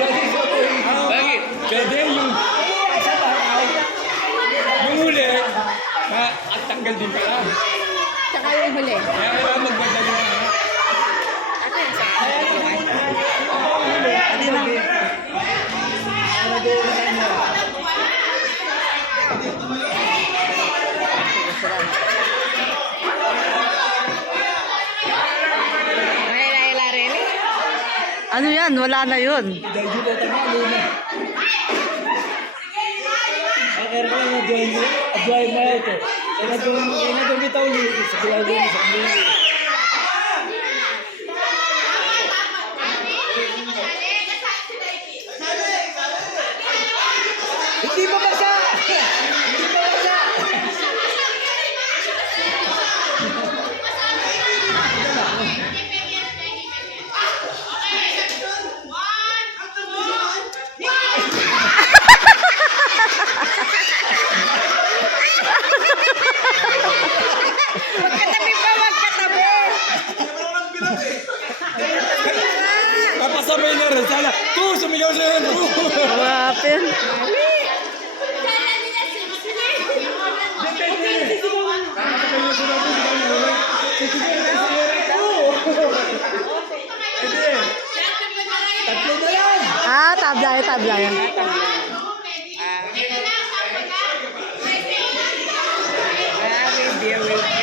Bakit? Pwede yung sa bakaw. Yung huli, at tanggal din pala. Tsaka yung huli. Kaya kailangan magmadali na. Ito yung sa Hindi na. May rin eh. Ano yan? Wala na yun. Dahil dito tayo na. Akira ko lang na-join mo. Join mo ito. Kaya na bitaw niyo. Sa ginagawa sa kanila. Hindi ba basa? Hindi ba basa? Magkatabi pa, magkatabi. Kapasabay na rin. Sana. Tu, sumigaw siya yan. Wapin. Tatlo na yan. Ah, tabla yan.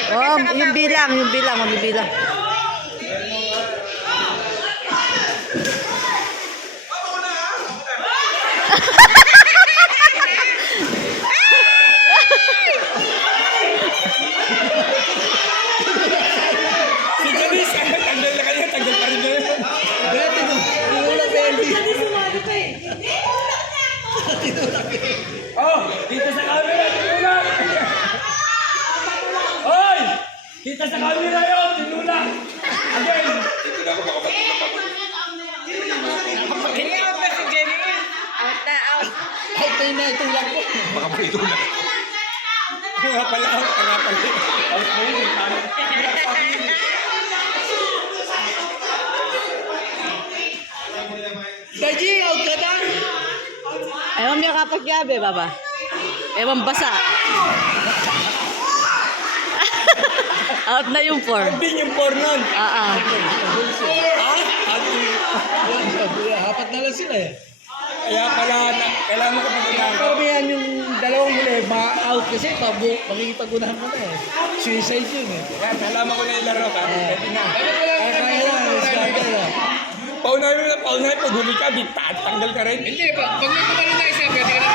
Oh, yung bilang, mabibilang. Si Janice, tanggal na kanya, tanggal pa rin na yun. Dati no, tinulak na yan. Oh, dito sa camera, tinulak. Hoy! Dito sa camera yun, tinulak. Again. Out na si Jenny. Out na, out. Ay, tayo na, itulak ko. Baka pa itulak. Nga pala, nga pala. Out na yun, paano? Daji, out ka na. Ewan mo kapagyabe, baba. Ewan basa. Out na yung 4. Hindi yung pornon. Ah. Apat na lang sila eh. Kaya pala, kailangan mo kapag karamihan yung dalawang huli, ma-out kasi makikipag-unahan mo na eh. Suicide yun eh. Kaya nalaman ko na yung laro ka. Pwede na. Kaya na. Paunahin pag huli ka, tanggal ka rin. Hindi, pag may kumalo na isa, pwede ka na.